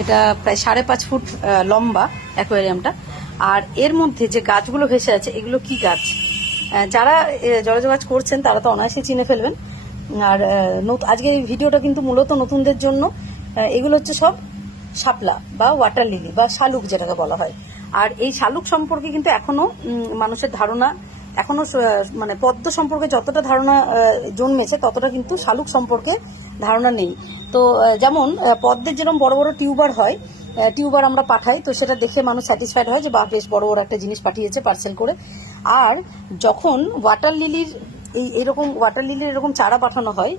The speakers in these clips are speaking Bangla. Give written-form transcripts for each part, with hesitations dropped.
এটা প্রায় 5.5 ফুট লম্বা অ্যাকোয়ারিয়ামটা। আর এর মধ্যে যে গাছগুলো ভেসে আছে এগুলো কি গাছ, যারা জলজ গাছ করছেন তারা তো অনায়াসে চিনে ফেলবেন। আর আজকের এই ভিডিওটা কিন্তু মূলত নতুনদের জন্য। এগুলো হচ্ছে সব শাপলা বা ওয়াটার লিলি বা শালুক যেটাকে বলা হয়। আর এই শালুক সম্পর্কে কিন্তু এখনো মানুষের ধারণা, এখনো মানে পদ্ম সম্পর্কে যতটা ধারণা জন্মেছে ততটা কিন্তু শালুক সম্পর্কে ধারণা নেই। তো যেমন পদ্মের যেরকম বড় বড় টিউবার হয়, টিউবার আমরা পাঠাই, তো সেটা দেখে মানুষ স্যাটিসফাইড হয় যে বাহ বেশ বড় বড় একটা জিনিস পাঠিয়েছে পার্সেল করে। আর যখন ওয়াটার লিলির এরকম ওয়াটার লিলির এরকম চারা পাঠানো হয়,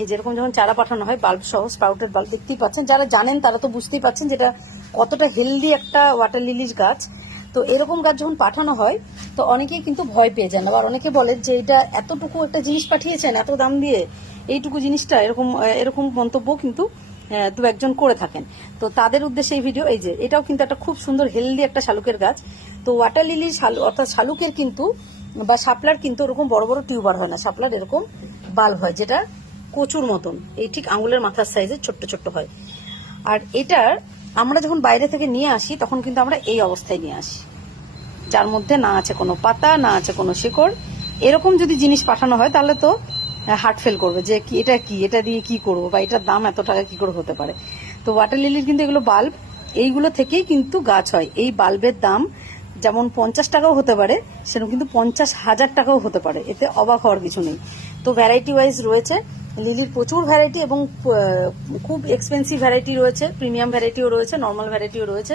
এই যেরকম যখন চারা পাঠানো হয় বাল্ব সহ, স্প্রাউটেড বাল্ব, দেখতেই পাচ্ছেন, যারা জানেন তারা তো বুঝতেই পাচ্ছেন যেটা কতটা হেলদি একটা ওয়াটার লিলির গাছ। তো এরকম গাছ যখন পাঠানো হয় তো অনেকেই কিন্তু ভয় পেয়ে যান, আবার অনেকে বলে যে এটা এতটুকু একটা জিনিস পাঠিয়েছেন এত দাম দিয়ে, এইটুকু জিনিসটা, এরকম মন্তব্য কিন্তু দু একজন করে থাকেন। তো তাদের উদ্দেশ্যে এই ভিডিও। এই যে এটাও কিন্তু একটা খুব সুন্দর হেলদি একটা শালুকের গাছ। তো ওয়াটার লিলি অর্থাৎ শালুকের কিন্তু বা শাপলার কিন্তু ওরকম বড় বড় টিউবার হয় না, শাপলার এরকম বাল্ব হয় যেটা কচুর মতন, এই ঠিক আঙুলের মাথার সাইজের ছোট্ট ছোট্ট হয়। আর এটার আমরা যখন বাইরে থেকে নিয়ে আসি তখন কিন্তু আমরা এই অবস্থায় নিয়ে আসি, যার মধ্যে না আছে কোনো পাতা, না আছে কোনো শিকড়। এরকম যদি জিনিস পাঠানো হয় তাহলে তো হার্ট ফেল করবে যে কি এটা, কি এটা দিয়ে কি করবো, বা এটার দাম এত টাকা কি করে হতে পারে। তো ওয়াটার লিলির কিন্তু এগুলো বাল্ব, এইগুলো থেকেই কিন্তু গাছ হয়। এই বাল্বের দাম যেমন 50 টাকাও হতে পারে, সেরকম কিন্তু 50,000 টাকাও হতে পারে, এতে অবাক হওয়ার কিছু নেই। তো ভ্যারাইটি ওয়াইজ রয়েছে লিলির প্রচুর ভ্যারাইটি, এবং খুব এক্সপেন্সিভ ভ্যারাইটি রয়েছে, প্রিমিয়াম ভ্যারাইটিও রয়েছে, নর্মাল ভ্যারাইটিও রয়েছে।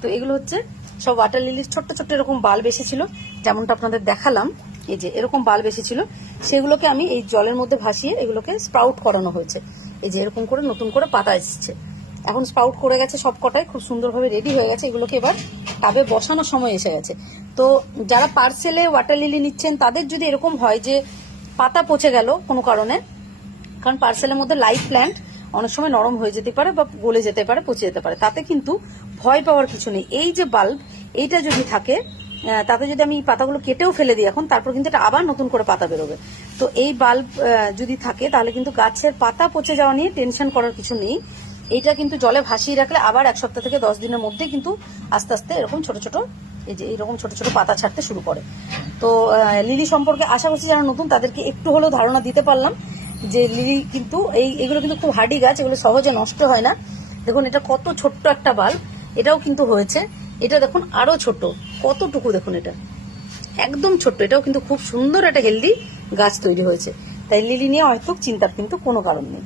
তো এগুলো হচ্ছে সব ওয়াটার লিলির ছোট্ট ছোট্ট এরকম বাল্ব এসেছিল, যেমনটা আপনাদের দেখালাম। এই যে এরকম বাল্ব এসেছিল, সেগুলোকে আমি এই জলের মধ্যে ভাসিয়ে এগুলোকে স্প্রাউট করানো হয়েছে। এই যে এরকম করে নতুন করে পাতা এসেছে, এখন স্প্রাউট করে গেছে সব কটাই, খুব সুন্দরভাবে রেডি হয়ে গেছে। এগুলোকে এবার টাবে বসানোর সময় এসে গেছে। তো যারা পার্সেলে ওয়াটার লিলি নিচ্ছেন তাদের যদি এরকম হয় যে পাতা পচে গেল কোনো কারণে, কারণ পার্সেলের মধ্যে লাইভ প্ল্যান্ট অনেক সময় নরম হয়ে যেতে পারে বা গলে যেতে পারে, পচে যেতে পারে, তাতে কিন্তু ভয় পাওয়ার কিছু নেই। এই যে বাল্ব, এইটা যদি থাকে, তাতে যদি আমি পাতাগুলো কেটেও ফেলে দিই এখন, তারপর কিন্তু এটা আবার নতুন করে পাতা বেরোবে। তো এই বাল্ব যদি থাকে তাহলে কিন্তু গাছের পাতা পচে যাওয়া নিয়ে টেনশন করার কিছু নেই। এইটা কিন্তু জলে ভাসিয়ে রাখলে আবার 1 সপ্তাহ থেকে 10 দিনের মধ্যে কিন্তু আস্তে আস্তে এরকম ছোট ছোট, এই যে এইরকম ছোট ছোট পাতা ছাড়তে শুরু করে। তো লিলি সম্পর্কে আশা করছি যারা নতুন তাদেরকে একটু হলেও ধারণা দিতে পারলাম যে লিলি কিন্তু এগুলো কিন্তু খুব হার্ডি গাছ, এগুলো সহজে নষ্ট হয় না। দেখুন এটা কত ছোট্ট একটা বাল্ব, এটাও কিন্তু হয়েছে। এটা দেখুন আরো ছোট, কতটুকু দেখুন, এটা একদম ছোট্ট, এটাও কিন্তু খুব সুন্দর একটা হেলদি গাছ তৈরি হয়েছে। তাই লিলি নিয়ে হয়তো চিন্তার কিন্তু কোনো কারণ নেই।